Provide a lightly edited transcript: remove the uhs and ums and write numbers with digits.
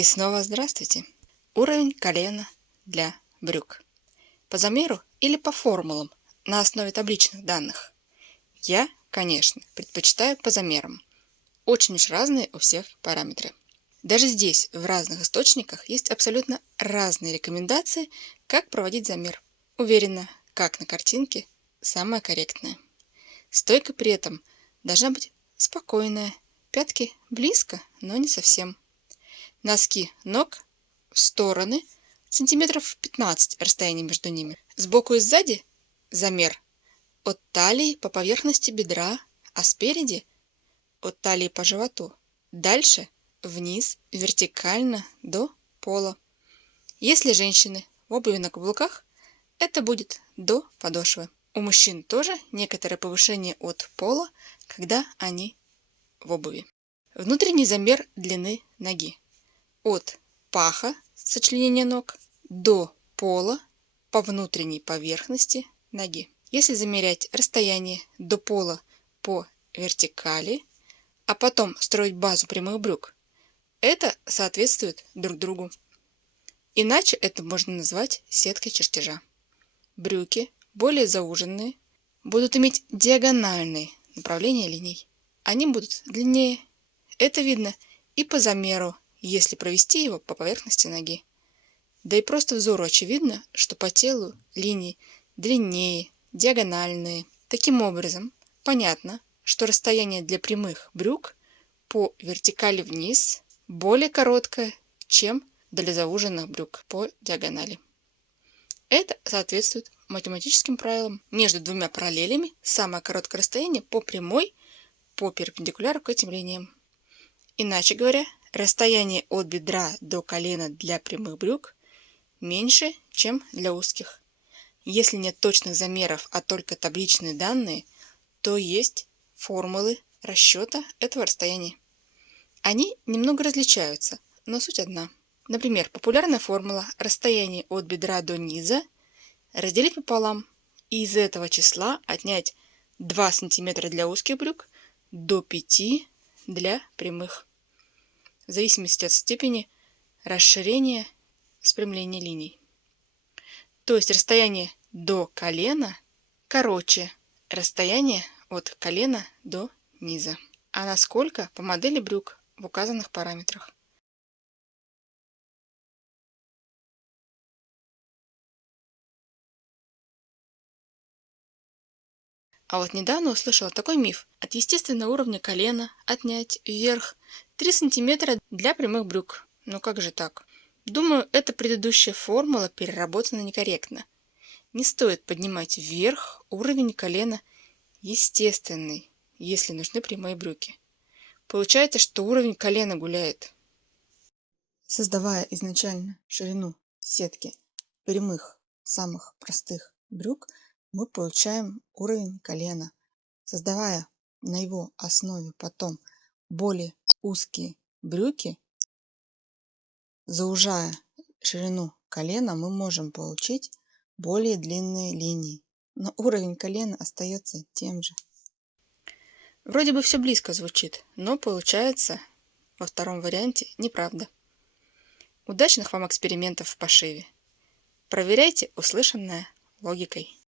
И снова здравствуйте! Уровень колена для брюк. По замеру или по формулам на основе табличных данных? Я, конечно, предпочитаю по замерам. Очень уж разные у всех параметры. Даже здесь в разных источниках есть абсолютно разные рекомендации, как проводить замер. Уверена, как на картинке, самое корректное. Стойка при этом должна быть спокойная, пятки близко, но не совсем. Носки ног в стороны, сантиметров 15 расстояние между ними. Сбоку и сзади замер от талии по поверхности бедра, а спереди от талии по животу. Дальше вниз вертикально до пола. Если женщины в обуви на каблуках, это будет до подошвы. У мужчин тоже некоторое повышение от пола, когда они в обуви. Внутренний замер длины ноги. От паха сочленения ног до пола по внутренней поверхности ноги. Если замерять расстояние до пола по вертикали, а потом строить базу прямых брюк, это соответствует друг другу. Иначе это можно назвать сеткой чертежа. Брюки, более зауженные, будут иметь диагональные направления линий. Они будут длиннее. Это видно и по замеру, если провести его по поверхности ноги. Да и просто взору очевидно, что по телу линии длиннее, диагональные. Таким образом, понятно, что расстояние для прямых брюк по вертикали вниз более короткое, чем для зауженных брюк по диагонали. Это соответствует математическим правилам. Между двумя параллелями самое короткое расстояние по прямой по перпендикуляру к этим линиям. Иначе говоря, расстояние от бедра до колена для прямых брюк меньше, чем для узких. Если нет точных замеров, а только табличные данные, то есть формулы расчета этого расстояния. Они немного различаются, но суть одна. Например, популярная формула расстояние от бедра до низа разделить пополам и из этого числа отнять 2 см для узких брюк до 5 для прямых, в зависимости от степени расширения спрямления линий. То есть расстояние до колена короче расстояния от колена до низа. А насколько по модели брюк в указанных параметрах. А вот недавно услышала такой миф. От естественного уровня колена отнять вверх 3 см для прямых брюк. Ну как же так? Думаю, эта предыдущая формула переработана некорректно. Не стоит поднимать вверх уровень колена естественный, если нужны прямые брюки. Получается, что уровень колена гуляет. Создавая изначально ширину сетки прямых, самых простых брюк, мы получаем уровень колена. Создавая на его основе потом более узкие брюки, заужая ширину колена, мы можем получить более длинные линии. Но уровень колена остается тем же. Вроде бы все близко звучит, но получается во втором варианте неправда. Удачных вам экспериментов в пошиве. Проверяйте услышанное логикой.